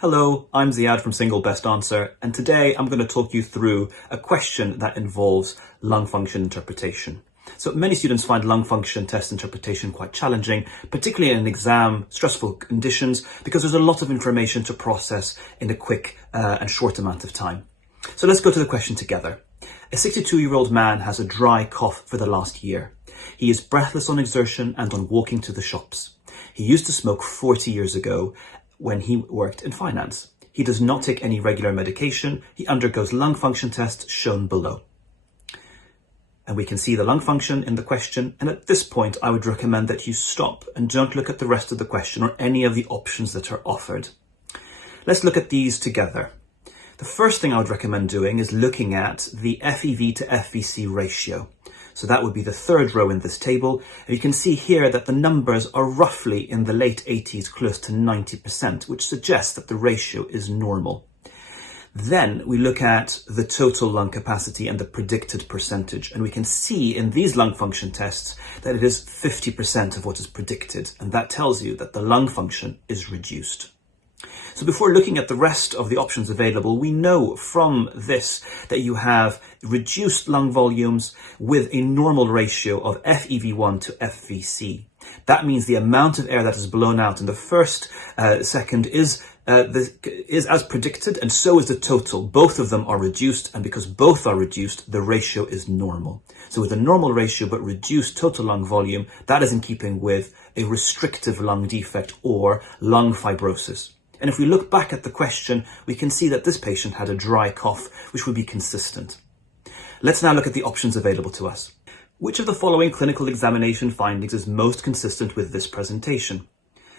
Hello, I'm Ziad from Singlebestanswer, and today I'm going to talk you through a question that involves lung function interpretation. So many students find lung function test interpretation quite challenging, particularly in exam stressful conditions, because there's a lot of information to process in a quick and short amount of time. So let's go to the question together. A 62-year-old man has a dry cough for the last year. He is breathless on exertion and on walking to the shops. He used to smoke 40 years ago when he worked in finance. He does not take any regular medication. He undergoes lung function tests shown below. And we can see the lung function in the question. And at this point, I would recommend that you stop and don't look at the rest of the question or any of the options that are offered. Let's look at these together. The first thing I would recommend doing is looking at the FEV to FVC ratio. So that would be the third row in this table. And you can see here that the numbers are roughly in the late 80s, close to 90%, which suggests that the ratio is normal. Then we look at the total lung capacity and the predicted percentage. And we can see in these lung function tests that it is 50% of what is predicted. And that tells you that the lung function is reduced. So before looking at the rest of the options available, we know from this that you have reduced lung volumes with a normal ratio of FEV1 to FVC. That means the amount of air that is blown out in the first second is as predicted, and so is the total. Both of them are reduced, and because both are reduced, the ratio is normal. So with a normal ratio but reduced total lung volume, that is in keeping with a restrictive lung defect or lung fibrosis. And if we look back at the question, we can see that this patient had a dry cough, which would be consistent. Let's now look at the options available to us. Which of the following clinical examination findings is most consistent with this presentation?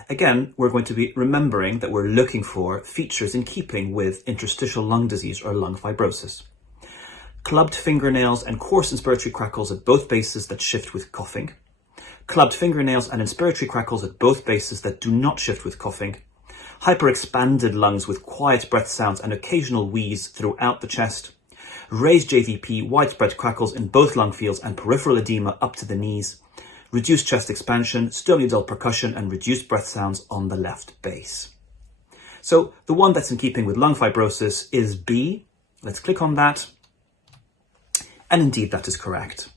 Again, we're going to be remembering that we're looking for features in keeping with interstitial lung disease or lung fibrosis. Clubbed fingernails and coarse inspiratory crackles at both bases that shift with coughing. Clubbed fingernails and inspiratory crackles at both bases that do not shift with coughing. Hyperexpanded lungs with quiet breath sounds and occasional wheeze throughout the chest. Raised JVP, widespread crackles in both lung fields and peripheral edema up to the knees. Reduced chest expansion, stomiodal percussion and reduced breath sounds on the left base. So the one that's in keeping with lung fibrosis is B. Let's click on that. And indeed that is correct.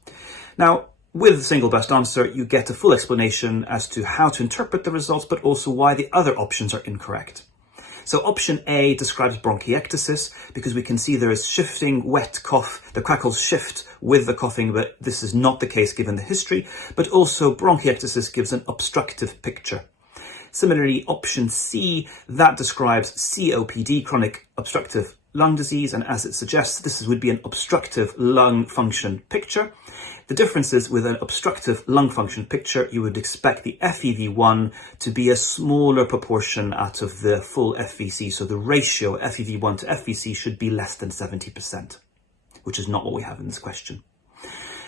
Now, with the single best answer, you get a full explanation as to how to interpret the results, but also why the other options are incorrect. So option A describes bronchiectasis because we can see there is shifting wet cough. The crackles shift with the coughing, but this is not the case given the history, but also bronchiectasis gives an obstructive picture. Similarly, option C, that describes COPD, chronic obstructive lung disease, and as it suggests, this would be an obstructive lung function picture. The difference is with an obstructive lung function picture, you would expect the FEV1 to be a smaller proportion out of the full FVC. So the ratio FEV1 to FVC should be less than 70%, which is not what we have in this question.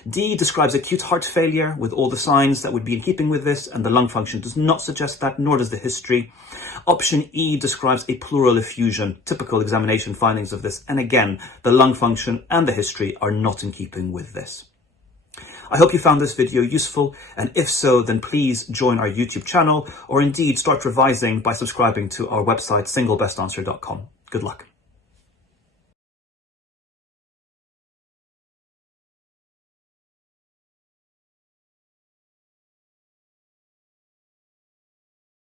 D describes acute heart failure with all the signs that would be in keeping with this, and the lung function does not suggest that, nor does the history. Option E describes a pleural effusion, typical examination findings of this, and again, the lung function and the history are not in keeping with this. I hope you found this video useful, and if so, then please join our YouTube channel, or indeed start revising by subscribing to our website, singlebestanswer.com. Good luck.